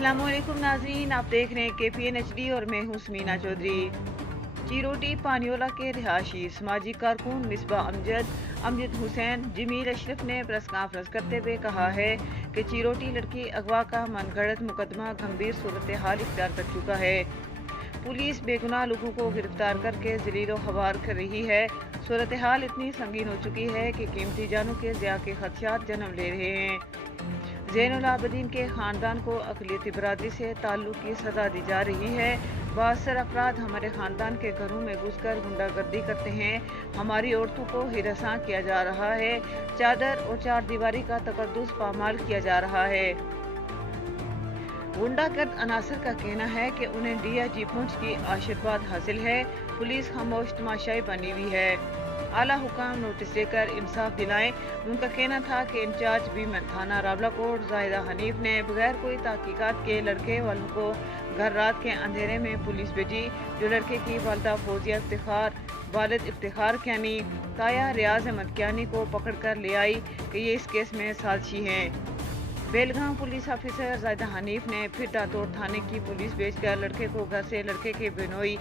अस्सलामुअलैकुम नाज़रीन, आप देख रहे हैं KPN HD और मैं हूँ समीना चौधरी। चिरोटी पानियोला के रिहायशी समाजी कारकुन मिसबा अमजद हुसैन जमील अशरफ ने प्रेस कॉन्फ्रेंस करते हुए कहा है कि चिरोटी लड़की अगवा का मनगढ़ंत मुकदमा गंभीर सूरत हाल इख्तियार कर चुका है। पुलिस बेगुनाह लोगों को गिरफ्तार करके जलीलो खबार कर रही है। सूरत हाल इतनी संगीन हो चुकी है कि कीमती जानों के ज़िया के खदशात जन्म ले रहे हैं। ज़ैनुल आबिदीन के ख़ानदान को अक़लियती बरादरी से ताल्लुक़ की सज़ा दी जा रही है। बासर अफराद हमारे ख़ानदान के घरों में घुसकर गुंडागर्दी करते हैं। हमारी औरतों को हिरासां किया जा रहा है। चादर और चार दीवारी का तकद्दुस पामाल किया जा रहा है। गुंडागर्द अनासर का कहना है कि उन्हें DIG पुंछ की आशीर्वाद हासिल है। पुलिस खामोश तमाशाई बनी हुई है। आला हुकाम नोटिस देकर इंसाफ दिलाएं। उनका कहना था कि इंचार्ज बीमन थाना रावलाकोट जाहिदा हनीफ ने बगैर कोई तहकीकात के लड़के वालों को घर रात के अंधेरे में पुलिस भेजी, जो लड़के की वालदा फौजिया इफ्तिखार, वालिद इफ्तिखार कियानी, ताया रियाज अहमद कियानी को पकड़ कर ले आई कि ये इस केस में साजिशी हैं। बेलगांव पुलिस ऑफिसर जाहिदा हनीफ ने फिर दातोड़ थाने की पुलिस भेजकर लड़के को घर से लड़के के बेनोई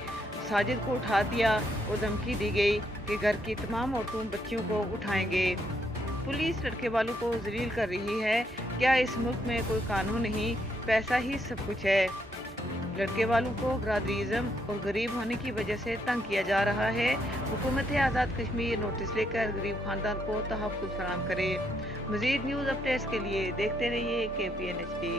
साजिद को उठा दिया और धमकी दी गई कि घर की तमाम औरतों बच्चियों को उठाएंगे। पुलिस लड़के वालों को जलील कर रही है। क्या इस मुल्क में कोई कानून नहीं, पैसा ही सब कुछ है? लड़के वालों को बरादरीज़म और गरीब होने की वजह से तंग किया जा रहा है। हुकूमत आज़ाद कश्मीर नोटिस लेकर गरीब खानदान को तहफ़्फ़ुज़ फराहम करे। मज़ीद न्यूज़ अपडेट्स के लिए देखते रहिए KPN HD।